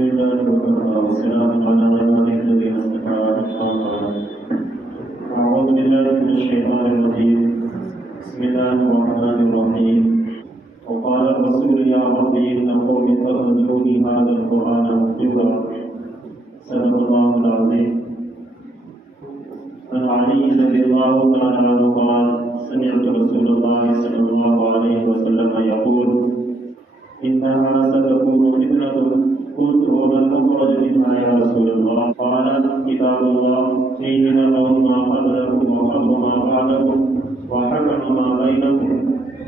لله وكفى والسلام على عباده الذين اصطفى أما بعد. أعوذ بالله من الشيطان الرجيم. بسم الله الرحمن الرحيم. وقال الرسول يا رب إن قومي اتخذوني هذا القرآن مهجورا. صدق الله العظيم. عن علي رضي الله تعالى عنه قال سمعت رسول الله صلى الله عليه وسلم يقول إنها ستكون فتنة. قلت وما المخرج منها يا رسول الله؟ قال كتاب الله فيه نبأ ما قبلكم وخبر ما بعدكم وحكم ما بينكم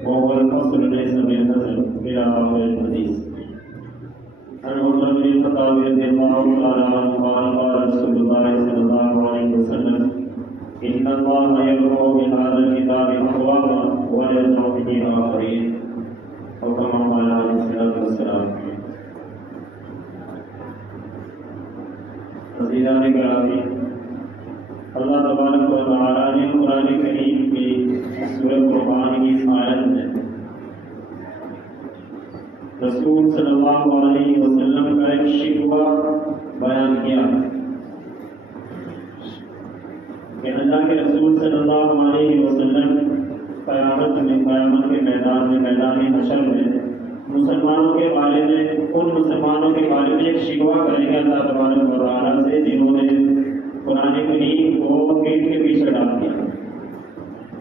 وهو الفصل ليس بالهزل إلى آخر الحديث. عن عمر بن الخطاب رضي الله تعالى عنه قال قال رسول الله صلى الله عليه وسلم إن الله يرفع بهذا الكتاب أقواما ويرفع به آخرين. وكما قال عليه الصلاة والسلام. عزیزان گرامی، اللہ تبارک و تعالیٰ نے قرآن کریم کی سورہ قرآن کی اس آیت میں رسول صلی اللہ علیہ وسلم کا ایک شکوہ بیان کیا کہ اللہ کے رسول صلی اللہ علیہ وسلم قیامت کے میدان میں میدان حشر میں مسلمانوں کے بارے میں ان مسلمانوں کے بارے میں ایک شکوہ کریں گے اللہ تبارک و تعالیٰ سے جنہوں نے قرآن کریم کو پیٹ کے پیچھے ڈال دیا.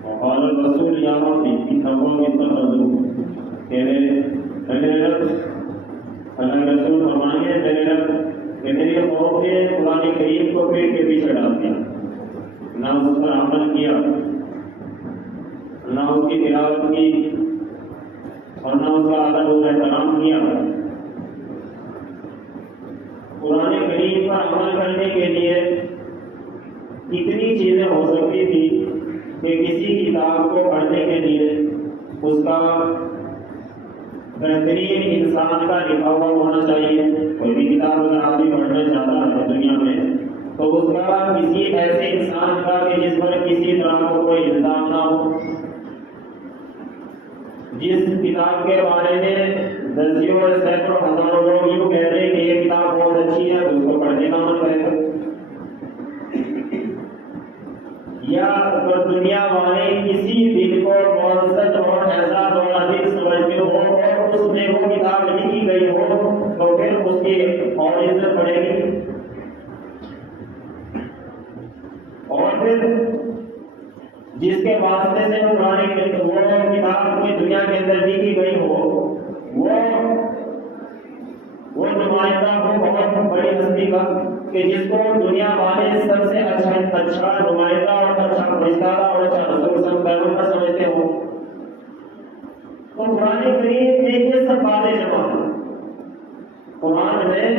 وقال الرسول یا رب انہم اتخذوا، کہ میرے رب، اللہ کے رسول فرمائیں گے میرے رب کہ میری قوم نے قرآن کریم کو پیٹ کے پیچھے ڈال دیا، نہ اس پر عمل کیا، نہ اس کی تلاوت کی اور نہ اس کا ادب و احترام کیا. قرآن کریم پر عمل کرنے کے لیے اتنی چیزیں ہو سکتی تھی کہ کسی کتاب کو پڑھنے کے لیے اس کا بہترین انسان کا لکھا ہوا ہونا چاہیے. کوئی بھی کتاب اگر آدمی پڑھنا چاہتا ہے دنیا میں تو اس کا کسی ایسے انسان کا کہ جس پر کسی طرح کا کوئی الزام نہ ہو، جس کتاب کے بارے میں دسیوں اور سینکڑوں ہزاروں لوگ یوں کہتے ہیں کہ یہ کتاب بہت اچھی ہے تو اس کو پڑھنے کا من کرے گا، یا اگر دنیا والے کسی دل کو معزز اور احساس اور عظیم سمجھتے ہو اور اس میں وہ کتاب لکھی گئی ہو تو پھر اس کی اور عزت بڑھے گی. اور پھر جس کے واسطے سے وہ کتاب کوئی دنیا کے اندر لکھی گئی ہو وہ نمائندہ ہو بہت بڑی ہستی کا کہ جس کو دنیا والے سب سے اچھا نمائندہ اور اچھا فرشتہ اور اچھا رسول سمجھتے ہو. تو قرآن کریم میں یہ سب باتیں جمع ہیں. قرآن میں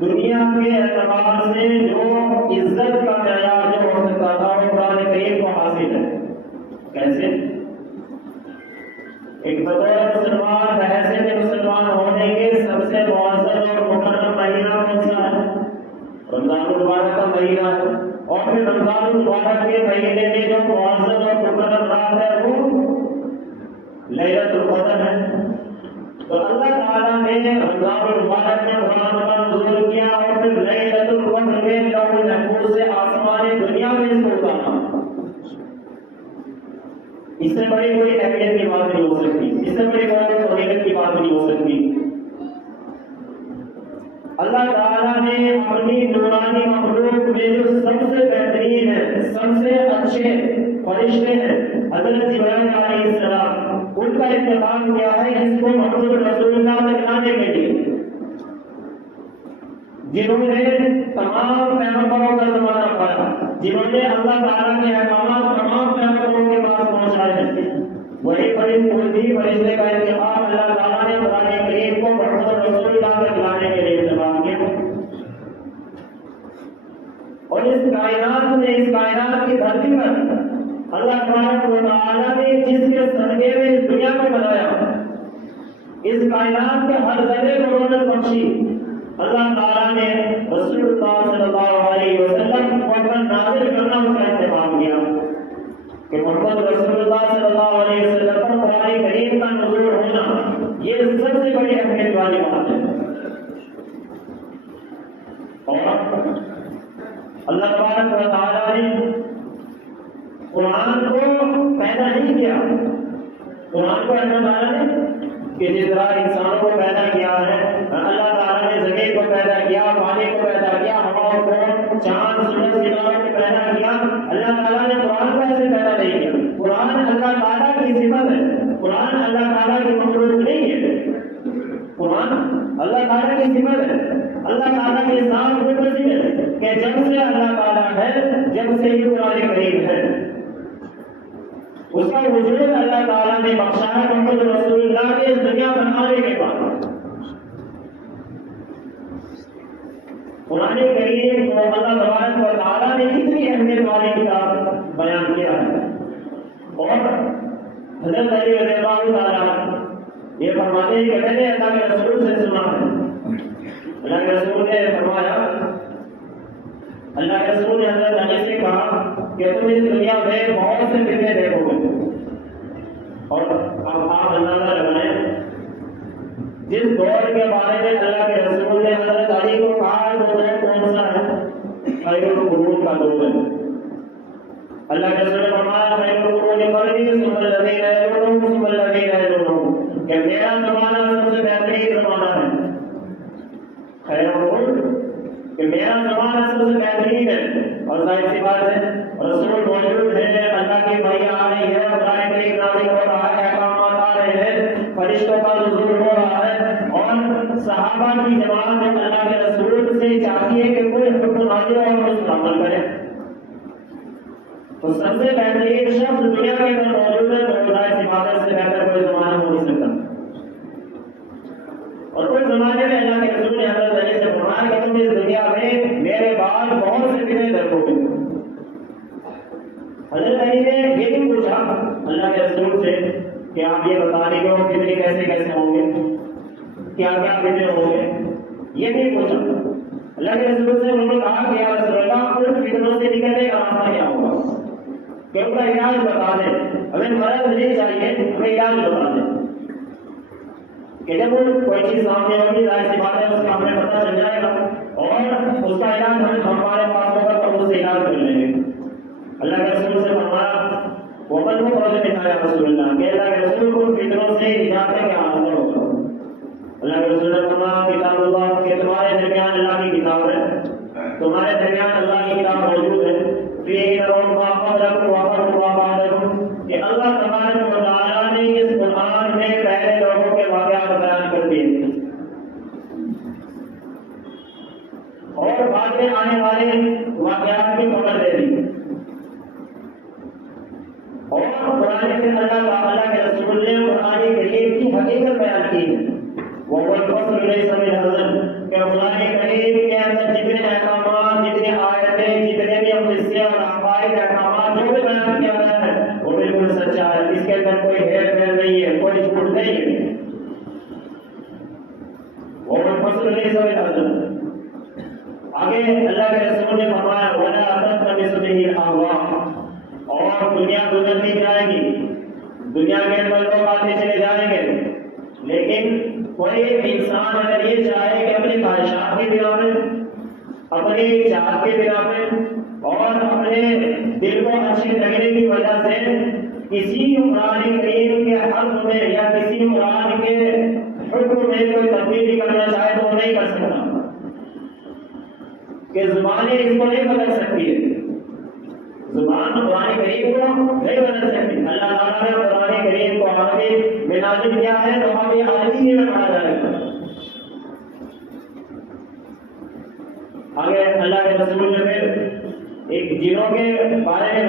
دنیا کے اعتبار سے جو عزت کا معیار جو ہو سکتا تھا وہ قرآن کریم کو حاصل ہے. کیسے؟ ایک بطور مسلمان بحیثیت مسلمان ہونے کے سب سے معزز اور مکرم مہینہ کون سا ہے؟ رمضان المبارک کا مہینہ ہے. اور پھر رمضان المبارک کے مہینے میں جو معزز اور مکرم رات ہے وہ لیلۃ القدر ہے. تو اللہ تعالیٰ نے رمضان المبارک میں قرآن کا نزول کیا اور پھر لیلۃ القدر میں لوح محفوظ سے آسمان دنیا میں اس کو اتارا. اس سے بڑی کوئی اہمیت کی بات نہیں ہو سکتی، اس سے بڑی کوئی فضیلت کی بات نہیں ہو سکتی. اللہ تعالیٰ نے اپنی نورانی مخلوق میں جو سب سے بہترین ہے، سب سے اچھے فرشتے ہیں حضرت جبرائیل علیہ السلام، ان کا انتخاب کیا ہے اس کو محمد رسول اللہ تک لانے کے لیے، جنہوں نے تمام پیغمبروں کا زمانہ پایا، جنہوں نے اللہ تعالیٰ کے احکامات تمام پیغمبروں کے پاس پہنچائے ہیں. وہی فرشتے کا انتخاب اللہ تعالیٰ نے قرآن کریم کو محمد رسول اللہ تک لانے کے لیے انتخاب کیا. اور اس کائنات کی دھرتی پر اللہ تبارک و تعالیٰ نے جس کے صدقے میں اس دنیا کو بنایا، اس کائنات کے ہر ذرے کو رونق بخشی، اللہ تعالیٰ نے رسول اللہ صلی اللہ علیہ وسلم پر نازل کرنا اس کا انتخاب کیا کہ محمد رسول اللہ صلی اللہ علیہ وسلم پر قرآن کریم کا نزول ہونا یہ سب سے بڑی اہمیت والی بات ہے. اللہ تبارک و تعالیٰ نے قرآن کو پیدا نہیں کیا. قرآن کو اللہ تعالیٰ نے کہ جس طرح انسانوں کو پیدا کیا ہے، اللہ تعالیٰ نے زمین کو پیدا کیا، پانی کو پیدا کیا، ہوا کو، چاند سورج ستاروں کو پیدا کیا. اللہ تعالیٰ نے قرآن کو ایسے پیدا نہیں کیا. قرآن اللہ تعالیٰ کی صفت ہے، قرآن اللہ تعالیٰ کی مخلوق نہیں ہے. قرآن اللہ تعالیٰ کی صفت ہے، اللہ تعالیٰ کے ساتھ متصل ہے کہ جب سے اللہ تعالیٰ ہے، جب سے ہی قرآن کریم ہے. اس کا وجود اللہ تعالیٰ نے بخشا ہے محمد رسول اللہ کے اس دنیا بنانے کے بعد. قرآن کریم کو اللہ تبارک و تعالیٰ نے اتنی اہمیت والی کتاب بیان کیا ہے. اور حضرت علی رضی اللہ تعالیٰ یہ فرماتے ہیں کہ میں نے اللہ کے رسول سے سنا ہے. اللہ کے رسول نے فرمایا، اللہ کے رسول نے حضرت علی سے کہا کہ تم اس دنیا میں بہت سے فتنے دیکھو گے. اور اب آپ اندازہ لگائیں جس دور کے بارے میں اللہ کے رسول نے حضرت علی کو کہا وہ دور کون سا ہے؟ خیر القرون کا دور ہے. اللہ کے رسول نے فرمایا خیر القرون قرنی ثم الذین یلونہم ثم الذین یلونہم، کہ میرا زمانہ سب سے بہترین زمانہ ہے. خیر القرون کہ میرا زمانہ سب سے بہترین ہے. اور ظاہر سی بات ہے رسول موجود ہے، اللہ کی وحی آ رہی ہے، قرآن کریم نازل ہو رہا ہے، احکامات آ رہے ہیں، فرشتوں کا نزول ہو رہا ہے. اور صحابہ کی جماعت اللہ کے رسول سے چاہتی ہے کہ کوئی حکم نازل ہو اور اس پر عمل کرے. تو سب سے بہترین شخص دنیا کے اندر موجود ہے، تو ظاہر سی بات ہے اس سے بہتر کوئی زمانہ ہو نہیں سکتا. اور اس زمانے میں اللہ کے رسول نے حضرت علی سے فرمایا کہ تم اس دنیا میں میرے بعد بہت سے فتنے دیکھو گے. حضرت علی نے یہ بھی پوچھا اللہ کے رسول سے کہ آپ یہ بتا رہے ہو فتنے کیسے کیسے ہوں گے، کیا کیا فتنے ہوں گے، یہ بھی پوچھا. اللہ کے رسول سے انہوں نے کہا کہ یا رسول اللہ ان فتنوں سے نکلنے کا راستہ کیا ہوگا، کہ ان کا علاج بتا دیں. ہمیں مرض نہیں چاہیے، ہمیں علاج بتا دیں. کہ جب کوئی چیز سامنے ہوگی ظاہر سی بات ہے اس کا ہمیں پتہ چل جائے گا اور اس کا علاج ہمارے پاس ہوگا تو اس سے علاج کر لیں گے. اللہ کے رسول سے فرمایا ومن مخرج منها یا رسول اللہ، کہ اللہ کے رسول کو فتنوں سے نجات کا کیا حاصل ہوگا. اللہ کے رسول نے فرمایا کتاب اللہ، کہ تمہارے درمیان اللہ کی کتاب ہے، تمہارے درمیان اللہ کی کتاب موجود ہے. فیہ نذر ما قبلکم وما بعدکم، کہ اللہ تبارک و تعالیٰ نے اس قرآن میں پہلے لوگوں کے واقعات بیان کر دیے اور بعد میں آنے والے واقعات کی خبر دے دی. اور قرآن میں اللہ تعالیٰ کے رسول نے قرآن کریم کی حقیقت بیان کی ہے. وہ الفصل لیس بالهزل، کہ قرآن کریم کے اندر جتنے احکامات، جتنے آیتیں، جتنے بھی قصے اور عقائد احکامات جو بھی بیان کیا گیا ہے وہ بالکل سچا ہے. اس کے اندر کوئی ہیر پھیر نہیں ہے، کوئی جھوٹ نہیں ہے. وہ الفصل لیس بالهزل. آگے اللہ کے رسول نے فرمایا ولا تلتمسوا به الاهواء، اور دنیا گزرتی جائے گی، دنیا کے اندر لوگ آتے چلے جائیں گے، لیکن کوئی انسان اگر یہ چاہے کہ اپنی خواہشات کی بنا پہ، اپنی چاہت کی بنا پہ اور اپنے دل کو اچھی لگنے کی وجہ سے کسی قرآن کریم کے حرف میں یا کسی قرآن کے حکم میں کوئی تبدیلی کرنا چاہے تو وہ نہیں کر سکتا، کہ زبانیں اس کو نہیں بدل سکتی ہے. زبان قرآن کریم کو نہیں بدل سکتی. اللہ تعالیٰ نے قرآن کریم کو عربی میں نازل کیا ہے تو ہم یہ عربی میں پڑھا جائے گا. آگے اللہ کے رسول نے پھر ایک جنوں کے بارے میں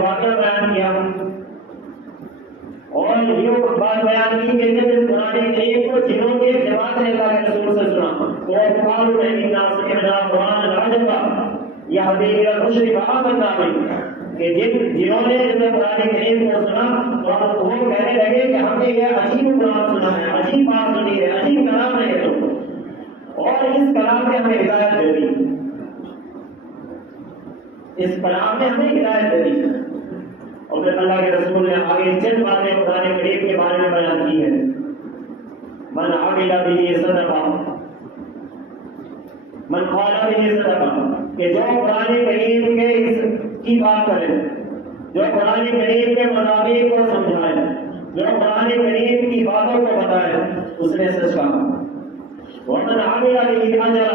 واقعہ بیان کیا اور یہ بات بیان کی کہ جب اس قرآن کریم کو جنوں کے جماعت نے اللہ کے رسول سے سنا تو قالوا اننا سمعنا قرآنا عجبا یہدی الی الرشد فآمنا بہ، کہ جنہوں نے قرآن کریم کو سنا تو وہ کہنے لگے کہ ہم نے یہ عجیب قرآن سنا ہے، عجیب بات سنی ہے، عجیب کلام ہے یہ تو، اور اس کلام نے ہمیں ہدایت دے دی، اس کلام نے ہمیں ہدایت دے دی. اور پھر اللہ کے رسول نے آگے چند باتیں قرآن کریم کے بارے میں بیان کی ہے. من عمل به صدقہ، من قال به صدقہ، کہ جو قرآن کریم کے کی بات کرے، جو قرآن کریم کے مضامین کو سمجھائے، جو قرآن کریم کی باتوں کو بتائے، اس نے سچ کہا۔ ومن عمل به اجر،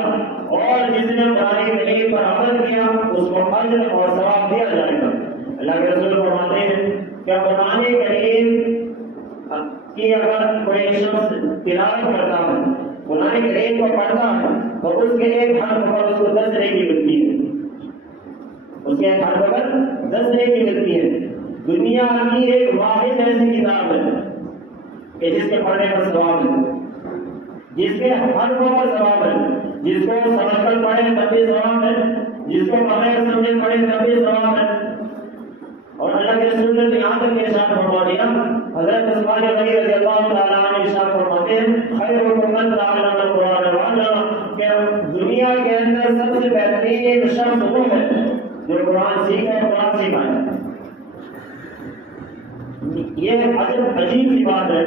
اور جس نے قرآن کریم پر عمل کیا اس کو اجر اور ثواب دیا جائے گا۔ اللہ کے رسول فرماتے ہیں کہ قرآن کریم کی اگر کوئی شخص تلاوت کرتا ہے، قرآن کریم کو پڑھتا ہے، تو اس کے ایک حرف پر اس کو 10 نیکی ملتی ہے، اس کے ایک حرف پر 10 نیکی ملتی ہے۔ دنیا کی ایک واحد ایسی کتاب ہے کہ جس کے پڑھنے پر ثواب ہے، جس کے حرفوں پر ثواب ہے، جس کو سمجھ کر پڑھے تب بھی ثواب ہے، جس کو بغیر سمجھے پڑھے تب بھی ثواب ہے۔ اور اللہ کے رسول نے یہاں تک ارشاد فرما دیا، حضرت عثمان غنی رضی اللہ تعالیٰ عنہ ارشاد فرماتے ہیں خیرکم من تعلم القرآن وعلمہ، کہ دنیا کے اندر سب سے بہترین شخص وہ ہے جو قرآن سیکھے اور قرآن سکھائے۔ یہ عجیب سی بات ہے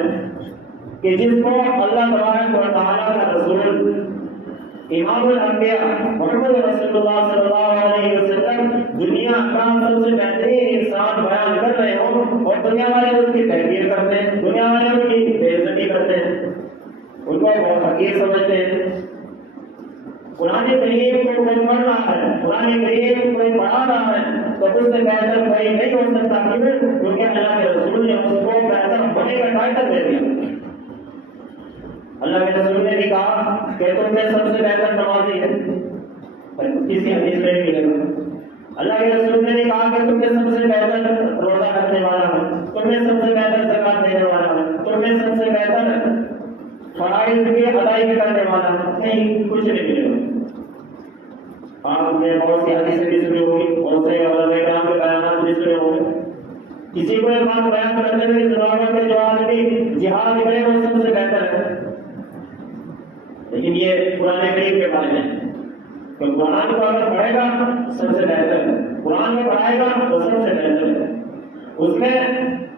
کہ جس کو اللہ تبارک و تعالیٰ کا رسول امام الانبیاء محمد رسول اللہ صلی اللہ علیہ وسلم دنیا کا سب سے بہترین انسان بیان کر رہے ہوں اور دنیا والے اس کی تحقیر کرتے ہیں، دنیا والے ان کی بے عزتی کرتے ہیں، ان کو بہت حقیر سمجھتے ہیں۔ قرآن کریم کو کوئی پڑھ رہا ہے، قرآن کریم کوئی پڑھا رہا ہے تو اس سے بہتر کوئی نہیں ہو سکتا، کیونکہ اللہ کے رسول نے اس کو بہتر ہونے کا ٹائٹل دے دیا۔ اللہ کے رسول نے بھی کہا کہ تم میں سب سے بہتر نمازی ہے، کسی حدیث میں بھی ملے گا۔ اللہ کے رسول نے بھی کہا کہ تم میں سب سے بہتر روزہ رکھنے والا ہے، تم میں سب سے بہتر زکات دینے والا ہے، تم میں سب سے بہتر فرائض کی ادائیگی کرنے والا ہے، نہیں کچھ نہیں ملے گا۔ آپ نے بہت سی حدیثیں بھی سنی ہوگی، بہت سے علماء کرام کے بیانات بھی سنے ہوں گے۔ کسی کو ایک بات بیان کرنے میں ضرورت ہے جو آدمی جہاد کرے وہ سب سے بہتر ہے، لیکن یہ قرآن کریم کے بارے میں کہ قرآن کو اگر پڑھے گا سب سے بہتر ہے، قرآن کو پڑھائے گا وہ سب سے بہتر ہے، اس میں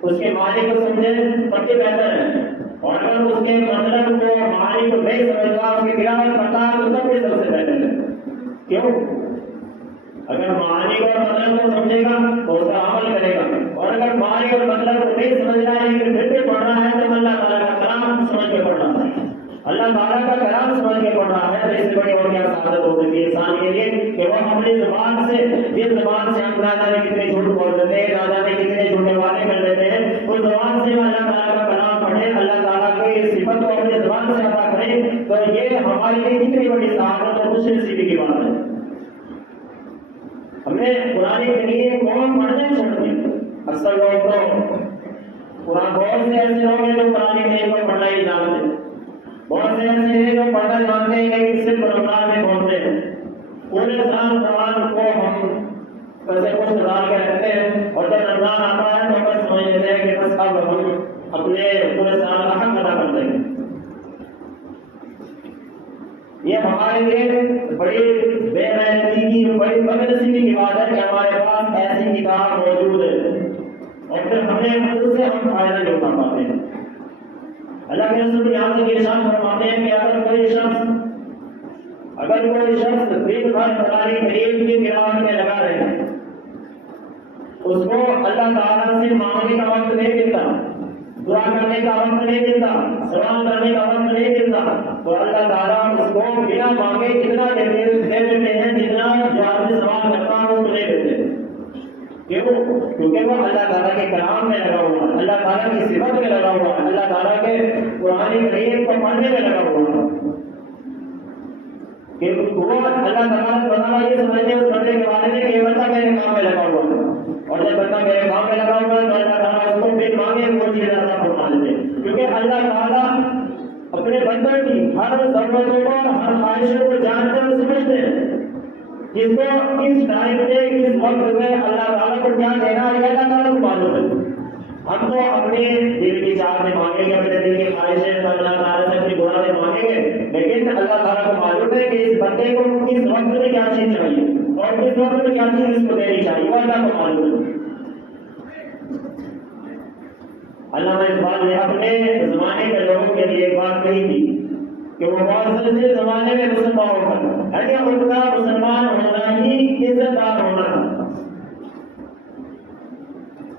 اس کے معنی کو سمجھے سب سے بہتر ہے، اور اگر اس کے مطلب کو معنی کو نہیں سمجھتا اس کی تلاوت کرتا ہے تو سب سے بہتر ہے۔ کیوں؟ اگر معنی اور مطلب کو سمجھے گا تو اس کا عمل کرے گا، اور اگر معنی اور مطلب کو نہیں سمجھ رہا ہے لیکن پھر بھی پڑھ رہا ہے تو اللہ تعالیٰ کا کلام سمجھ کے پڑھ رہا ہے، اللہ تعالیٰ کا کلام سمجھ کے پڑھ رہا ہے، تو اس سے بڑی اور کیا سعادت ہو سکتی ہے انسان کے لیے کہ وہ اپنی زبان سے، جس زبان سے ہم نہ جانے کتنے جھوٹ بول دیتے ہیں، نہ جانے کتنے جھوٹے وعدے کر دیتے ہیں، اس زبان سے اللہ تعالیٰ کا کلام پڑھے، اللہ تعالیٰ کی صفت کو اپنی زبان سے ادا کریں، تو یہ ہمارے لیے کتنی بڑی سعادت اور خوش نصیبی کی بات ہے۔ ہم نے قرآن کریم کون پڑھنے چھوڑ دیا؟ اکثر لوگ تو قرآن، بہت سے ایسے لوگ ہیں جو قرآن کریم کو پڑھنا ہی جانتے ہیں، بہت سے ایسے ہیں جو پڑھنا جانتے ہیں لیکن صرف رمضان میں پڑھتے ہیں، پورے سال قرآن کو ہم کیسے کچھ ڈال کے رکھتے ہیں، اور جب رمضان آتا ہے تو بس سمجھ لیتے ہیں کہ بس اب ہم اپنے پورے سال کا حق ادا کر دیں گے۔ یہ ہمارے لیے بڑی بے غیرتی کی، بڑی بدنصیبی کی بات ہے کہ ہمارے پاس ایسی کتاب موجود ہے اور پھر ہمیں اس سے ہم فائدہ نہیں اٹھا پاتے ہیں۔ اللہ کے رسول یہاں تک ارشاد فرماتے ہیں کہ اگر کوئی شخص دن بھر قرآن کریم کی تلاوت میں لگا رہے، اس کو اللہ تعالیٰ سے مانگنے کا وقت نہیں ملتا، دعا کرنے کا وقت نہیں ملتا، سوال کرنے کا وقت نہیں ملتا، تو اللہ تعالیٰ اس کو بنا مانگے اتنا دے دیتے ہیں جتنا جو آدمی سوال کرتا ہے اس کو نہیں دیتے۔ کیوں؟ کیونکہ وہ اللہ تعالیٰ کے کلام میں لگا ہوا ہے، اللہ تعالیٰ کی صفت میں لگا ہوا ہے، اللہ تعالیٰ کے قرآن کریم کو پڑھنے میں لگا ہوا ہے، کہ وہ اللہ تعالیٰ نے بتا یہ سمجھنے اس بندے کے بارے میں کہ یہ بندہ میرے کام میں لگا ہوا ہے، اور جب بندہ میرے کام میں لگا ہوا ہے تو اللہ تعالیٰ اس کو پھر مانگے وہ چیز عطا فرما دیتے ہیں، کیونکہ اللہ تعالیٰ اپنے بندے کی ہر ضرورتوں کو، ہر خواہشوں کو جانتے اور سمجھتے ہیں، جس کو کس ٹائم میں کس وقت میں اللہ تعالیٰ کو کیا دینا ہے اللہ تعالیٰ کو معلوم ہے۔ ہم تو اپنے دل کی چاہت مانگیں گے، اپنے دل کی خواہشیں اللہ تعالیٰ سے اپنی مرادیں مانگیں گے، لیکن اللہ تعالیٰ کو معلوم ہے کہ اس بندے کو کس وقت میں کیا چیز چاہیے اور کس وقت میں کیا چیز اس کو دینی چاہیے، وہ اللہ کو معلوم ہے۔ علامہ اقبال نے اپنے زمانے کے لوگوں کے لیے ایک بات کہی تھی کہ وہ معزز زمانے میں مسلمان ہوگا، یعنی ان کا مسلمان ہونا ہی عزت دار ہونا تھا۔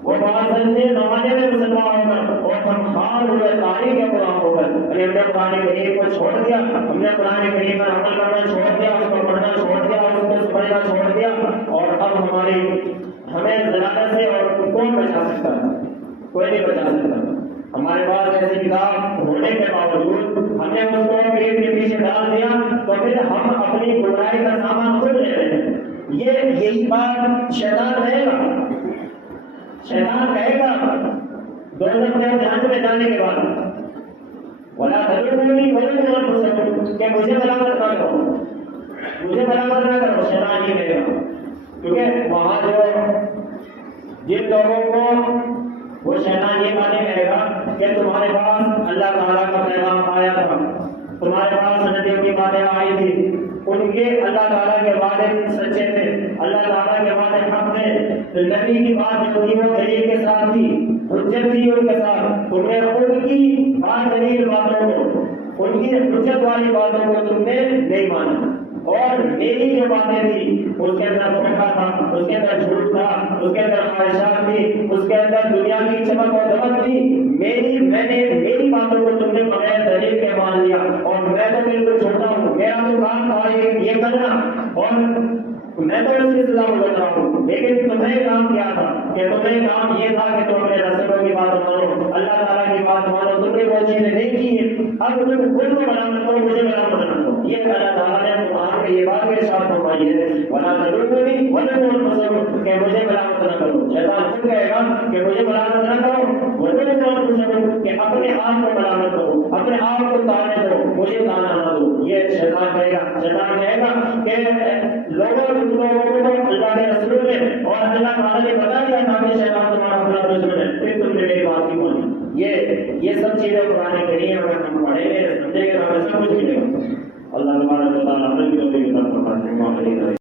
وہ معزز زمانے میں مسلمان ہوگا اور ہم خار ہوئے تاریخ کے قرآن ہو کر ہم نے قرآن کریم کو چھوڑ دیا، ہم نے قرآن کریم پر عمل کرنا چھوڑ دیا، اس کو پڑھنا چھوڑ دیا، اس کو سمجھنا چھوڑ دیا، اور اب ہمیں ضلالت سے اور کون بچا سکتا ہے؟ کوئی نہیں بچا سکتا۔ ہمارے پاس ایسی کتاب ہونے کے باوجود ہم نے اس کو پیٹ کے پیچھے ڈال دیا، تو پھر ہم اپنی گمراہی کا سامان خود لے رہے ہیں۔ یہی بات شیطان کہے گا، شیطان کہے گا دوزخ میں جہنم میں جانے کے بعد، وَلَا تَلُومُونِي وَلُومُوا أَنفُسَكُمْ، کہ مجھے ملامت نہ کرو، مجھے ملامت نہ کرو، شیطان یہ کہے گا۔ کیونکہ وہاں جن لوگوں کو وہ شیطان یہ مانے کہے گا کہ تمہارے پاس اللہ تعالیٰ کا پیغام آیا تھا، تمہارے پاس نبیوں کی باتیں آئی تھی، ان کے اللہ تعالیٰ کے وعدے سچے تھے، اللہ تعالیٰ کے وعدے حق تھے، نبی کی بات جو تھی وہ دلیل کے ساتھ تھی، حجت تھی ان کے ساتھ، تم نے ان کی بات دلیل باتوں کو، ان کی حجت والی باتوں کو تم نے نہیں مانا، اور میری جو باتیں تھی اس کے اندر دھوکہ تھا، اس کے اندر جھوٹ تھا، اس کے اندر خواہشات تھی، اس کے اندر دنیا کی چمک و دمک تھی، میں نے میری باتوں کو تم نے بغیر دلیل کے مان لیا، اور میں تو بالکل چھوٹا ہوں، میرا تو کام تھا یہ کرنا، اور میں تو اس کی سزا بھگت رہا ہوں، لیکن تمہیں کام کیا تھا کہ تمہیں کام یہ تھا کہ تم اپنے رسولوں کی بات مانو، اللہ تعالیٰ کی بات مانو، تم نے وہ چیزیں نہیں کی، اب تم خود کو ملامت کرو، مجھے ملامت نہ کرو۔ یہ اللہ تعالیٰ نے قرآن میں یہ بات میرے ساتھ فرمائی ہے، وَلَا تَلُومُونِي وَلُومُوا أَنفُسَكُمْ، کہ مجھے ملامت نہ کرو۔ شیطان خود کہے گا کہ مجھے ملامت نہ کرو، وَلُومُوا أَنفُسَكُمْ، کہ اپنے آپ کو ملامت کرو، اپنے آپ کو تانے دو، مجھے تانا نہ دو۔ یہ شیطان کہے گا، شیطان کہے گا کہ لوگوں کو اللہ کے رسول نے اور اللہ تعالیٰ نے بتا دیا تھا کہ شیطان تمہارا بڑا دشمن ہے، پھر تم نے میری بات کی مانی۔ یہ سب چیزیں قرآن کریم اگر ہم پڑھیں گے سمجھیں گے تو ہمیں سب کچھ ملے گا۔ اللہ تبارک و تعالیٰ عمل کی توفیق عطا فرمائے۔